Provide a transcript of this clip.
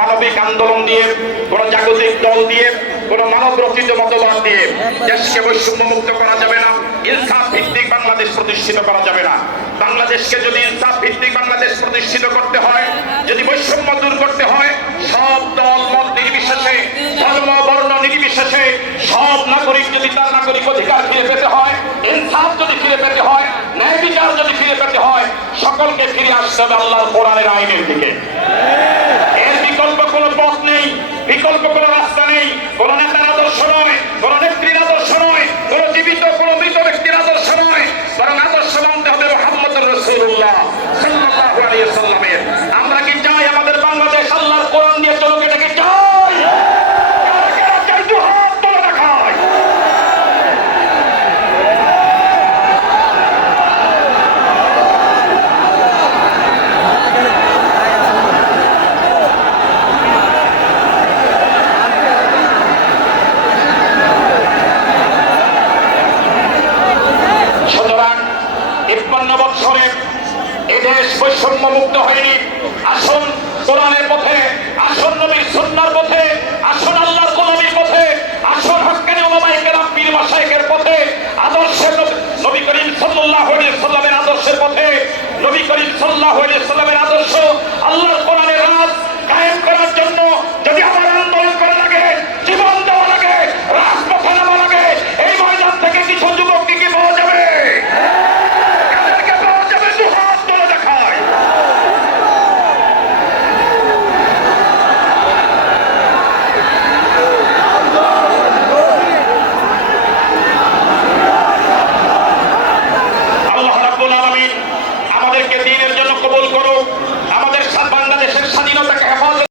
মানবিক আন্দোলন দিয়ে, কোন জাগতিক দল দিয়ে, কোন মানব রচিত মতবাদ দিয়ে দেশকে বৈষম্য মুক্ত করা যাবে না। ইনসাফ ভিত্তিক বাংলাদেশ প্রতিষ্ঠিত করা যাবে না। বাংলাদেশকে যদি ইনসাফ ভিত্তিক বাংলাদেশ প্রতিষ্ঠিত করতে হয়, যদি বৈষম্য দূর করতে হয়, সব দল মত নির্বিশেষে, ধর্ম বর্ণ নির্বিশেষে সব নাগরিক যদি তার নাগরিক অধিকার ফিরে পেতে হয়, ইনসাফ যদি ফিরে পেতে হয়, ন্যায় বিচার যদি ফিরে পেতে হয়, সকলকে ফিরে আসতে হবে আল্লাহর কোরআনের আইনের দিকে। বিকল্প কোনো পথ নেই, বিকল্প কোনো রাস্তা নেই, কোন নেতার আদর্শ নয়, কোন নেত্রীর আদর্শ নয়, কোন জীবিত কোন মৃত ব্যক্তির আদর্শ নয়, বরং আদর্শ মানতে হবে মুহাম্মদুর রাসূলুল্লাহ সাল্লাল্লাহু আলাইহি ওয়াসাল্লামের। আমরা কি চাই আমাদের বাংলাদেশ আল্লাহর কোরআন দিয়ে চলুক? এটা কি চাই? হাত তুলে দেখায়। এদেশ বৈষম্য মুক্ত হয়নি। আসুন কোরআনের পথে, আসুন নবীর সুন্নাহর পথে, আসুন আল্লাহর গোলামীর পথে, আসুন হক্কানি উলামায়ে কেরাম পীর মাশায়েখের পথে, আদর্শের নবী করিম সাল্লাল্লাহু আলাইহি ওয়াসাল্লামের আদর্শের পথে, নবী করিম সাল্লাল্লাহু আলাইহি ওয়াসাল্লামের আদর্শ আল্লাহর কোরআনের রাজ কায়েম করার জন্য যদি আমার আন্দোলন করা লাগে, জীবন দেওয়া লাগে, রাজপথে নামা লাগে, এই ময়দান থেকে কিছু যুবককে কি পাওয়া যাবে? আমাদেরকে দ্বীনের জন্য কবুল করো, আমাদের বাংলাদেশের স্বাধীনতাকে হেফাজত